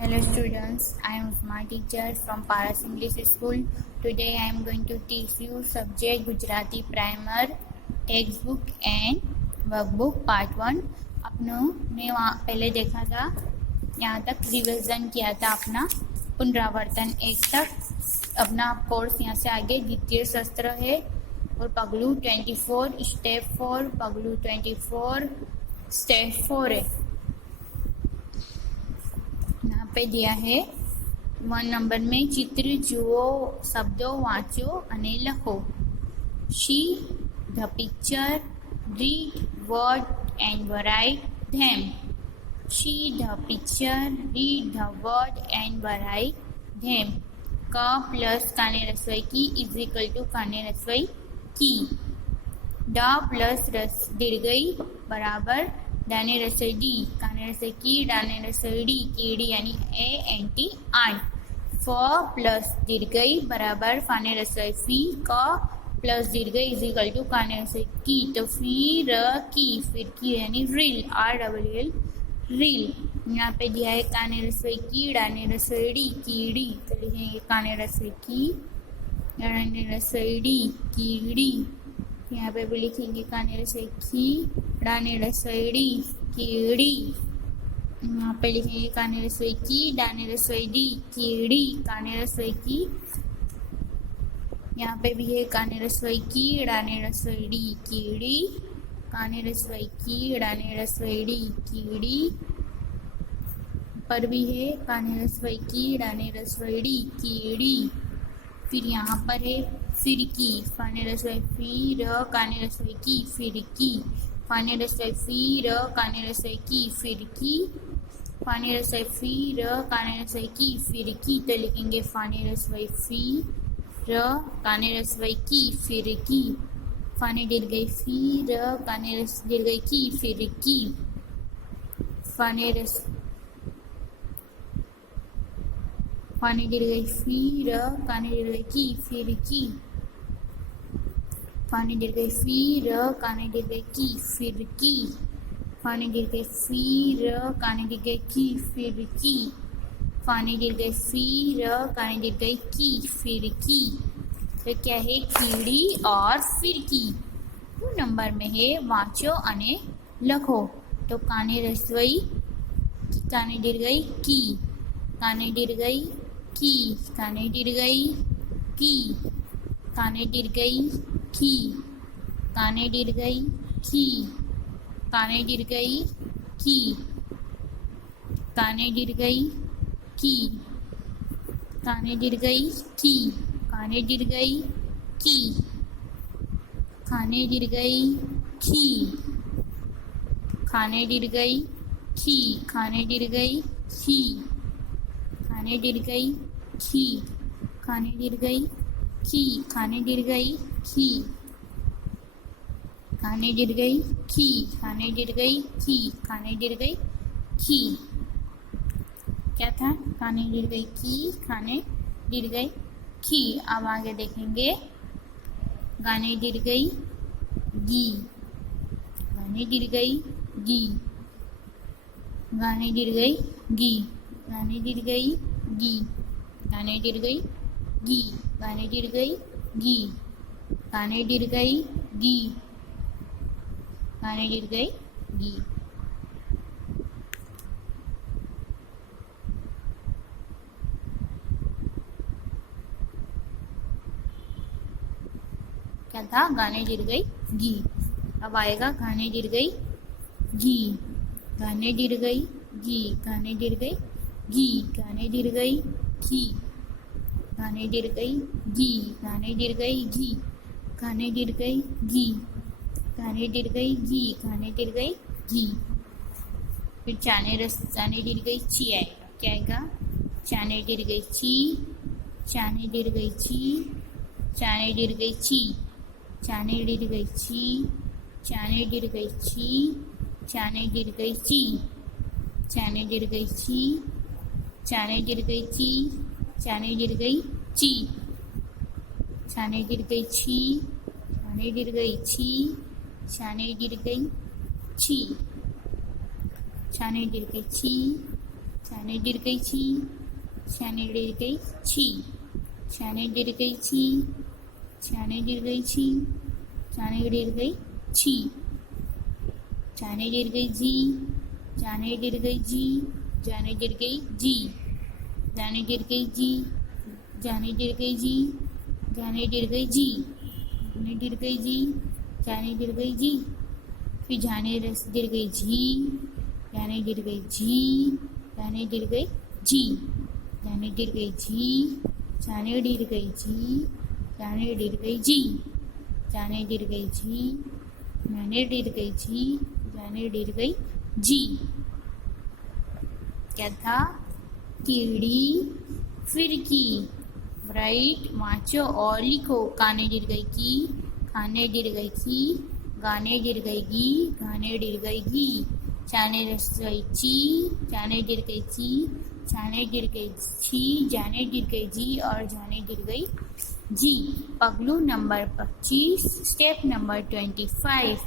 Hello students, I am my teacher from Paras English School. Today I am going to teach you subject Gujarati Primer, textbook and workbook part 1. अपने वहाँ पहले देखा था, यहाँ तक revision किया था अपना पुनरावर्तन 1 तक। अपना कोर्स यहाँ से आगे द्वितीय शस्त्र है और पगलू 24 स्टेप 4, पगलू 24 स्टेप 4 है। यहाँ पे दिया है 1 नंबर में चित्र जुओ, शब्दों वाँचो અને લખો। See the picture, read word and write them। See the picture, read the word and write them। क प्लस काने रसोई की इज इक्वल टू काने रसोई की। ड प्लस दीर्घई बराबर डाने रसोई डी, काने रसोई की, डाने रसोई डी, कीड़ी यानी ANT आंट। फ प्लस दीर्घई बराबर फाने रसोई फी, क प्लस दीर्घई इज इक्वल टू काने रसोई की, तो फिर की यानी रील, REEL रील। यहाँ पे दिया है काने रसोई की, डाने रसोई डी, कीड़ी, तो लिखेंगे काने रसोई की, डाने रसोई डी, कीड़ी। यहाँ पे भी लिखेंगे काने रसोई की, डाने रसोई डी, कीड़ी। यहाँ पे लिखेंगे काने रसोई की, डाने रसोई डी, कीड़ी, काने रसोई की। यहाँ पे भी है काने रसोई की, डाने रसोई डी, कीड़ी, काने रसोई की, डाने रसोई डी, कीड़ी। पर भी है काने रसोई की, डाने रसोई डी, कीड़ी। फिर यहाँ पर है फिरकी, फाने रसोई फिर, काने रसोई की, फिरकी, फाने रसोई फिर, काने रसोई की, फिरकी, फाने रसोई फिर, काने रसोई की, फिरकी, तो लिखेंगे फाने रसोई फिर, काने रसोई की, फिरकी, फाने दीर्घई फिर, काने दीर्घई की, फिरकी, फाने दीर्घई फिर, काने दीर्घई की, फिरकी, फाने दीर्घई फिर, काने दीर्घई की, फिरकी, फाने दीर्घई फिर, काने दीर्घई की, फिरकी, फाने दीर्घई फिर, काने दीर्घई की, फिरकी। तो क्या है? कीड़ी और फिरकी। 2 नंबर में है वाँचो અને લખો। तो काने रसोई, काने दीर्घई की, काने दीर्घई की, काने दीर्घई की, काने दीर्घई की, काने दीर्घई की, काने दीर्घई की, काने दीर्घई की, काने दीर्घई की, काने दीर्घई की, खाने दीर्घई की, खाने दीर्घई की, खाने दीर्घई की, खाने दीर्घई की, खाने दीर्घई की, खाने दीर्घई की, खाने दीर्घई की, खाने दीर्घई की, खाने दीर्घई की। क्या था? खाने दीर्घई की, खाने दीर्घई की। अब आगे देखेंगे गाने दीर्घई गी, गाने दीर्घई गी, गाने दीर्घई गी, गाने दीर्घई गी, गाने दीर्घई गी, गाने दीर्घई गी, गाने दीर्घई गी, गाने दीर्घई गी। क्या था? गाने दीर्घई गी। अब आएगा गाने दीर्घई गी, गाने दीर्घई गी, गाने दीर्घई गी, गाने दीर्घई घी, गाने दीर्घई घी, गाने दीर्घई घी, गाने दीर्घई घी, गाने दीर्घई घी, गाने दीर्घई घी। फिर चाने दीर्घई ची आएगा। क्या आएगा? चाने दीर्घई ची, चाने दीर्घई ची, चाने दीर्घई ची, चाने दीर्घई ची, चाने दीर्घई ची, चाने दीर्घई ची, चाने दीर्घई ची, चाने दीर्घई ची, चाने दीर्घई ची, चाने दीर्घई छी, चाने दीर्घई छी, चाने दीर्घई छी, चाने दीर्घई छी, છાને દીર્ઘઈ છી, છાને દીર્ઘઈ છી, છાને દીર્ઘઈ છી, છાને દીર્ઘઈ છી, છાને દીર્ઘઈ છી, છાને દીર્ઘઈ જી, છાને દીર્ઘઈ જી, છાને દીર્ઘઈ જી, છાને દીર્ઘઈ જી, છાને દીર્ઘઈ જી, છાને દીર્ઘઈ જી, છાને દીર્ઘઈ જી, છાને દીર્ઘઈ જી, फिर जाने रस दीर्घई जी, जाने दीर्घई जी, जाने दीर्घई जी, जाने दीर्घई जी, जाने दीर्घई जी, जाने दीर्घई जी, जाने दीर्घई जी, जाने दीर्घई जी, जाने दीर्घई जी। क्या था? कीड़ी फिरकी। राइट, वाँचो और लिखो। काने दीर्घई की, खाने दीर्घई की, गाने दीर्घई गी, गाने दीर्घई गी, चाने रसोई ची, जाने दीर्घई ची, जाने दीर्घई छी, जाने दीर्घई जी और जाने दीर्घई जी। पगलू नंबर 25, स्टेप नंबर 25।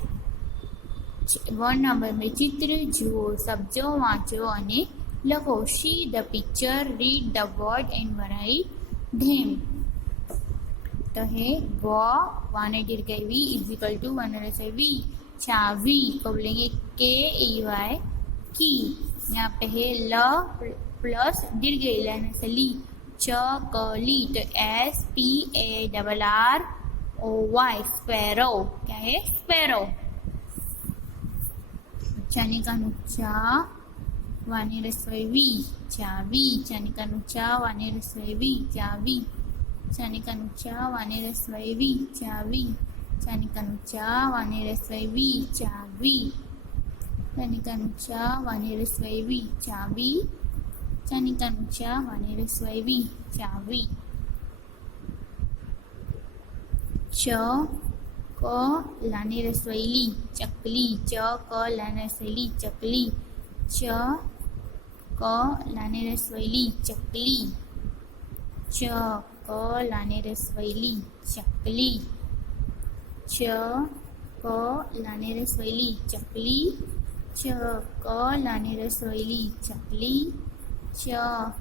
1 नंबर में चित्र जुओ, शब्दों वाँचो અને લખો। See the picture, read the word and write them। तो है वाने दीर्घई वी इज इक्वल टू वन रसोई वी, चावी को बोलेंगे के ई वाई की। यहाँ पे है ल प्लस दीर्घई लाने से ली, चकली तो SPARROY स्पैरो। क्या है? स्पैरो। चानी का नुचा वाने रसोई वी, चावी। चानी का नुचा वाने रसोई वी, चावी। चानी का नुचा वाने रसोई वी, चावी। चानी का नुचा वाने रसोई वी, चावी। चानी का नुचा वाने रसोई वी, चावी। चानी का नुचा वाने रसोई वी, चावी। च क लाने रसोई ली, चकली। च क लाने रसोई ली, चकली। च क लाने रसोई ली, चकली। च क लाने रसोई ली, चकली। च क लाने रसोई ली, चकली। च क लाने रसोई ली, चकली। च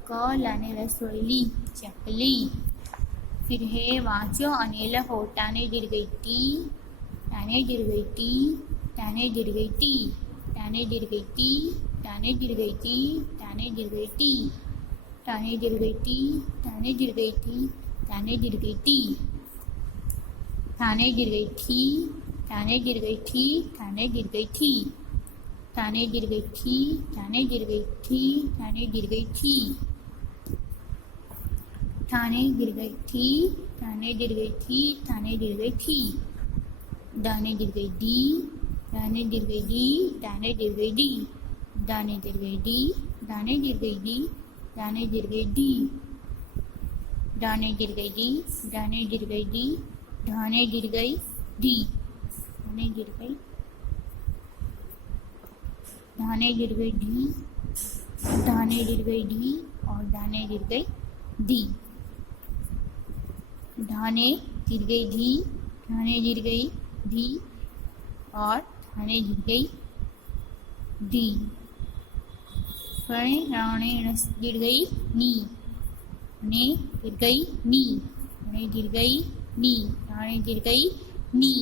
क लाने रसोई ली, चकली। फिर है वाँचो અને લખો। टाने दीर्घई टी, टाने दीर्घई टी, टाने दीर्घई टी, टाने दीर्घई टी, टाने दीर्घई टी, टाने दीर्घई टी, टाने दीर्घई टी, टाने दीर्घई टी, टाने दीर्घई टी, टाने दीर्घई ठी, टाने दीर्घई ठी, टाने दीर्घई ठी, टाने दीर्घई ठी, टाने दीर्घई ठी, टाने दीर्घई ठी, टाने दीर्घई ठी, टाने दीर्घई ठी, टाने दीर्घई ठी, दाने दीर्घई डी, दाने दीर्घई डी, दाने दीर्घई डी, दाने दीर्घई डी, दाने दीर्घई डी, दाने दीर्घई डी, दाने दीर्घई डी, दाने दीर्घई डी, दाने दीर्घई डी, दाने दीर्घई, दाने दीर्घई डी, दाने दीर्घई डी और दाने दीर्घई डी, दाने दीर्घई डी, दाने दीर्घई डी और दाने दीर्घई डी। फणे राणे दीर्घई नी, ने दीर्घई नी, ने दीर्घई नी, राणे दीर्घई नी,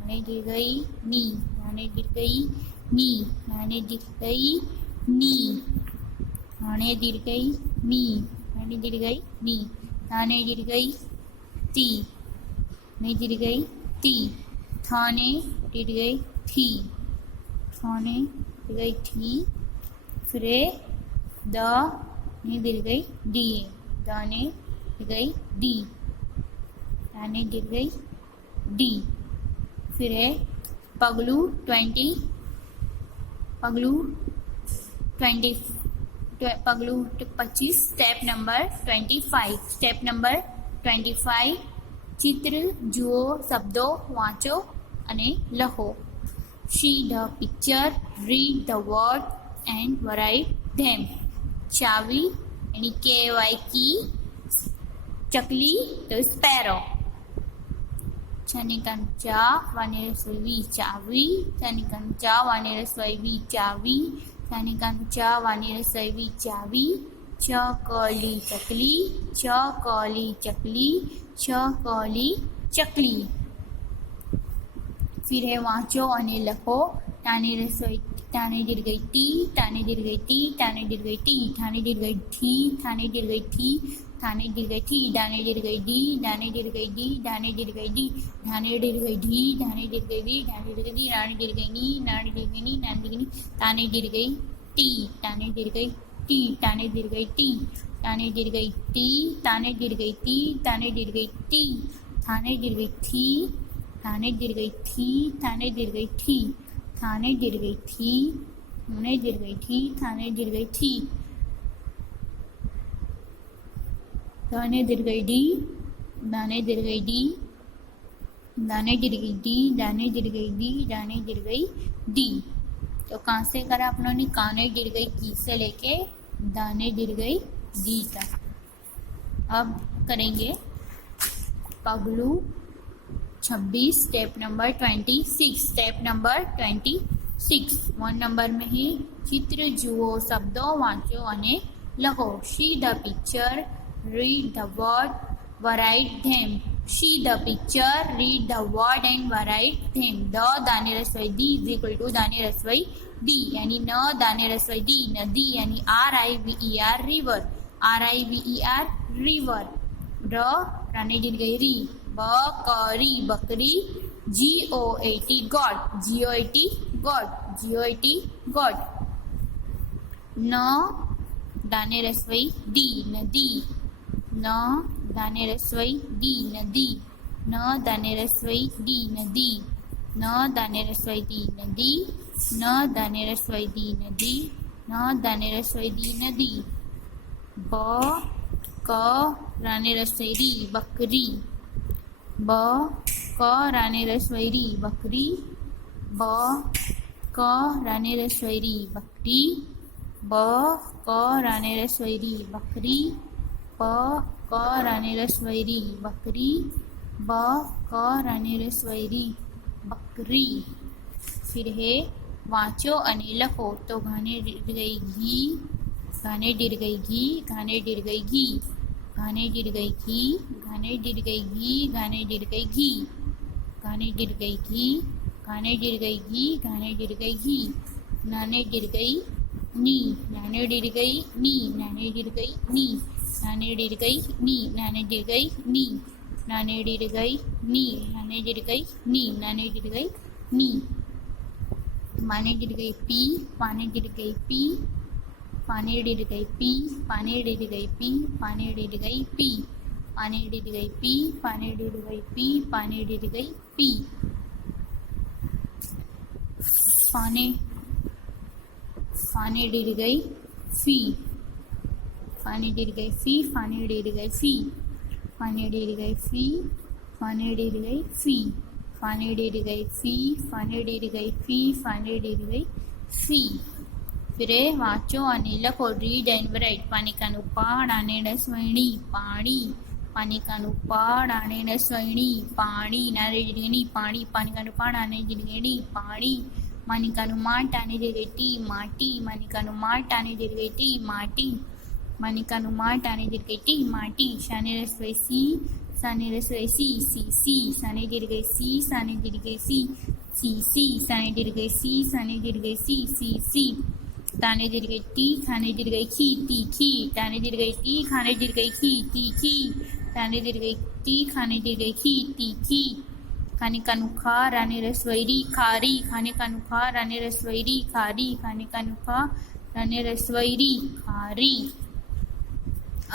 राणे दीर्घई नी, राणे दीर्घई नी, राणे दीर्घई नी, राणे दीर्घई नी, राणे दीर्घई नी, थाने दीर्घई ती, ने दीर्घई ती, थाने दीर्घई थी, थाने दीर्घई थी। फिर द ने दीर्घई डी, दाने दीर्घई डी, दाने दीर्घई डी। फिर है पगलू 20, पगलू 20, पगलू 25, स्टेप नंबर 25। स्टेप नंबर 25 चित्र जुओ, शब्दों वाँचो અને લખો। See the picture, read the word and write them। चावी यानी KY की, चकली तो स्पैरो। चनिकंचा वाने रसोई चावी, चनिकंचा वाने रसोई चावी, तानिकानु चा वानी रसोई चावी, चकली चकली, चकली चकली, चकली चकली। फिर है वाँचो अने लखो। टाने रसोई टाने दीर्घई टी, टाने दीर्घई टी, टाने दीर्घई टी, ठाने दीर्घई ठी, ठाने दीर्घई ठी, ठाने दीर्घई ठी, डाने दीर्घई डी, डाने दीर्घई डी, डाने दीर्घई डी, ढाने दीर्घई ढी, ढाने दीर्घई डी, ढाने दीर्घई डी, नाने दीर्घई नी, नाने दीर्घई नी, नाने दीर्घई नी, ताने दीर्घई टी, ताने दीर्घई टी, ताने दीर्घई टी, ताने दीर्घई टी, ताने दीर्घई टी, ताने दीर्घई टी, थाने दीर्घई थी, थाने दीर्घई थी, थाने दीर्घई थी, थाने दीर्घई थी, थाने दीर्घई थी, थाने दीर्घई थी, दाने दीर्घई डी, दाने दीर्घई डी, दाने दीर्घई डी, दाने दीर्घई डी, दाने दीर्घई डी। तो कहाँ से करा अपनों काने दीर्घई की से लेके दाने दीर्घई डी तक। अब करेंगे पगलू 26 स्टेप नंबर 26। स्टेप नंबर 26 1 नंबर में ही चित्र जुओ, शब्दों वाँचो अने लखो। See the picture, read the word, write them. See the picture, read the word and write them. The दाने रसोई दी is equal to दाने रसोई डी, यानी न दाने रसोई दी नदी, यानी RIVER river, RIVER river। र राने दीर्घई री, बकरी बकरी, GOAT God, GOAT God, GOAT God। न दाने रसोई दी नदी, न दाने रसोई दी नदी, न दाने रसोई दी नदी, न दाने रसोई दी नदी, न दाने रसोई दी नदी, न दाने रसोई दी नदी। ब क राने रसोई री बकरी, ब क राने रसोई री बकरी, ब क राने रसोई री बकरी, ब क राने रसोई री बकरी, ब क राने रसोई री बकरी, ब क राने रसोई री बकरी। फिर है वाँचो अने लखो। तो घाने दीर्घई घी, घाने दीर्घई घी, घाने दीर्घई घी, घाने दीर्घई घी, घाने दीर्घई घी, घाने दीर्घई घी, घाने दीर्घई घी, घाने दीर्घई घी, घाने दीर्घई घी। नाने दीर्घई नी, नाने दीर्घई नी, नाने दीर्घई नी, नाने दीर्घई नी, नाने दीर्घई नी, नाने दीर्घई नी, नाने दीर्घई नी, नाने दीर्घई नी। माने दीर्घई पी, पाने दीर्घई पी, पाने दीर्घई पी, पाने दीर्घई पी, पाने दीर्घई पी, पाने दीर्घई पी, पाने दीर्घई पी, पाने दीर्घई पी। पाने फाने दीर्घई फी, फाने दीर्घई फी, फाने दीर्घई फी, फाने दीर्घई फी, फाने दीर्घई फी, फाने दीर्घई फी, फाने दीर्घई फी, फाने दीर्घई फी। फिर वाँचो अने लखो। Read and write. पानिकानु पाडाने रसवणी पाणी, पानिकानु पाडाने रसवणी पाणी, नारे दीर्घनी पाणी, पानिकानु पाडाने दीर्घनी पाणी, मानिकानु माटाने दीर्घटी माटी, मानिकानु माटाने दीर्घटी माटी, मानिकानु माटाने दीर्घटी माटी। शाने रसवई सी, साने रसवई सी, सी सी, साने दीर्घई सी, साने दीर्घई सी, सी सी, साने दीर्घई सी, साने दीर्घई सी, सी सी। ताने दीर्घई टी, खाने दीर्घई खी, तीखी, ताने दीर्घई टी, खाने दीर्घई खी, तीखी, ताने दीर्घई टी, खाने दीर्घई खी, तीखी। खाने का नुखा राने रसवैरी खारी, खाने का नुखा राने रसवैरी खारी, खाने का नुखा राने रसवैरी खारी।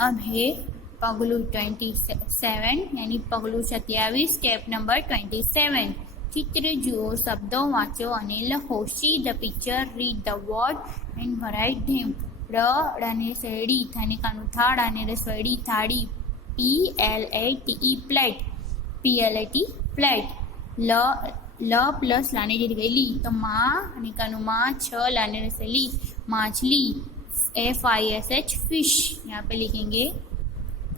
अब है पगलू 27 यानी पगलू 27 स्टेप नंबर 27। चित्र जुओ, शब्दों वाँचो अने लखो। See the picture, read the word and write them. र राने रसवैरी, थाने का नुथा राने रसवैरी थाड़ी, PLATE प्लेट, PLAT प्लेट। ल प्लस लाने दीर्घई ली, तो माँ आणि कानु माँ, छ लाने रसली माछली, FISH फिश। यहाँ पे लिखेंगे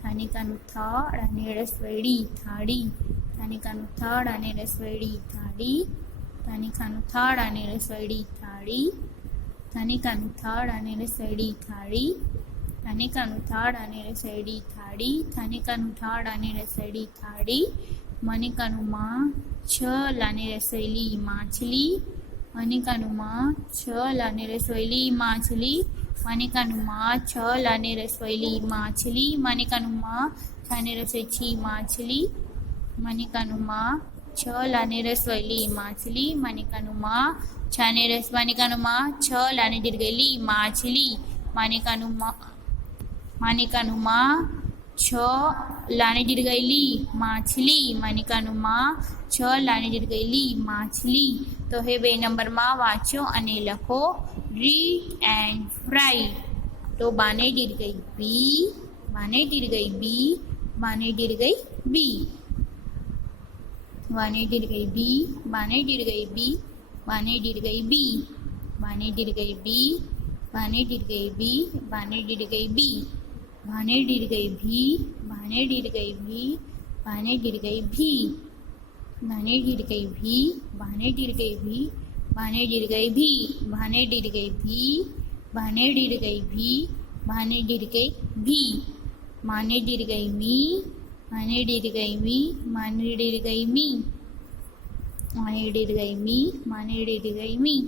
थाने कानु था राने रसवड़ी थाड़ी, थाने कानु था राने रसवड़ी थाड़ी, थाने कानु था राने रसवड़ी थाड़ी, થાનિકાનું થાળ અને રસોઈડી થાળી, થાનિકાનું થાળ અને રસોઈડી થાળી, થાનિકાનું થાળ અને રસોઈડી થાળી, મનિકાનું માછલ અને રસોઈલી માછલી, મનિકાનું માછલ અને રસોઈલી માછલી, મનિકાનું માછલ અને રસોઈલી માછલી, મનિકાનું માછ અને રસોઈછી માછલી, મનિકાનું માછલ અને રસોઈલી માછલી, મનિકાનું માછ અને મનિકાનું માછલ અને દીર્ઘઈલી માછલી, માનિકાનું માછલ અને દીર્ઘઈલી માછલી, માનિકાનું માછલ અને દીર્ઘઈલી માછલી. તો હવે 2 નંબરમાં વાંચો અને લખો રીડ એન્ડ રાઇટ. તો બાને દીર્ઘઈ બી, બાને દીર્ઘઈ બી, બાને દીર્ઘઈ બી, બાને દીર્ઘઈ બી, બાને દીર્ઘઈ બી, બાને દીર્ઘઈ બી, બાને દીર્ઘઈ બી, બાને દીર્ઘઈ બી, બાને દીર્ઘઈ બી, બાને દીર્ઘઈ ભી, બાને દીર્ઘઈ ભી, બાને દીર્ઘઈ ભી, બાને દીર્ઘઈ ભી, બાને દીર્ઘઈ ભી, બાને દીર્ઘઈ ભી, બાને દીર્ઘઈ ભી, બાને દીર્ઘઈ ભી, બાને દીર્ઘઈ ભી, માને દીર્ઘઈ મી, માને દીર્ઘઈ મી, માને દીર્ઘઈ મી, માને દીર્ઘઈ મી, માને દીર્ઘઈ મી,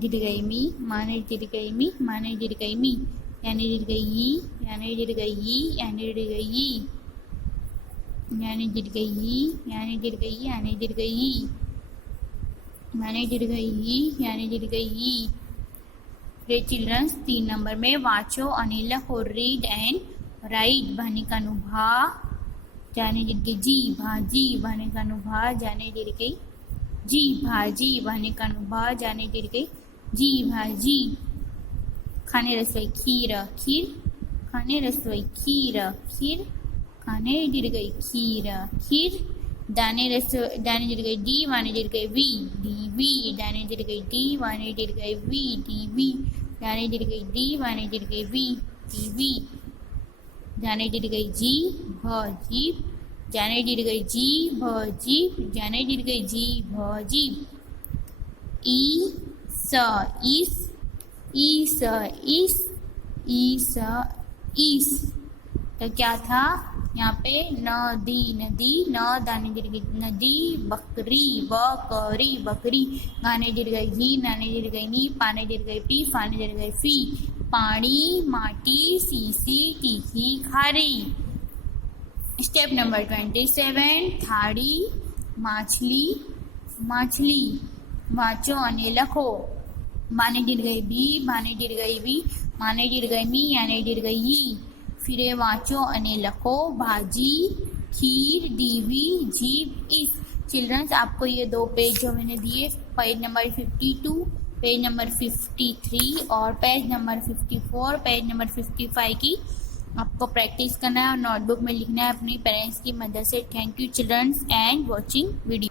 દીર્ઘઈ મી, માને દીર્ઘઈ મી, માને દીર્ઘઈ મી, यानी दीर्घई, यानी दीर्घई, यानी दीर्घई, यानी दीर्घई, यानी दीर्घई, यानी दीर्घई, यानी दीर्घई, यानी दीर्घई. रे चिल्ड्रंस 3 नंबर में वाचो અને લખો રીડ એન્ડ રાઇટ. ભાનિકાનું ભા, જાને દીર્ઘ જી, ભાજી, ભાનિકાનું ભા, જાને દીર્ઘ જી, ભાજી, ભાનિકાનું ભા, જાને દીર્ઘ જી, ભાજી. खाने रसोई खीर, खीर, खाने रसोई खीर, खीर, खाने दीर्घई खीर, खीर. दाने रसोई, दाने दीर्घई डी, वाने दीर्घई वी, डी वी, दाने दीर्घई डी, वाने दीर्घई वी, डी वी, दाने दीर्घई डी, वाने दीर्घई वी, डी वी, दाने दीर्घई जी, भ जीभ, जाने दीर्घई जी, भ जीभ, जाने दीर्घई जी, भ जीभ. ई स ईस, ईस ईस, ईस ईस. तो क्या था यहाँ पे नदी, नदी, न दाने दीर्घ नदी, बकरी, बकरी, बकरी, गाने दीर्घई घी, नाने दीर्घई नी, पाने दीर्घई पी, फाने दीर्घई फी, पानी, माटी, सीसी, तीखी, खारी. Step number 27 थाड़ी, माछली, माछली. वाचो અને લખો. माने दीर्घई बी, माने दीर्घई बी, माने दीर्घई मी, याने दीर्घई ही. फिर वाचो અને લખो भाजी, खीर, दीवी, जीभ, इस. चिल्ड्रंस आपको ये 2 पेज जो मैंने दिए, पेज नंबर 52, पेज नंबर 53 और पेज नंबर 54, पेज नंबर 55 की आपको प्रैक्टिस करना है और नोटबुक में लिखना है अपनी पेरेंट्स की मदद से. Thank you children's and watching video.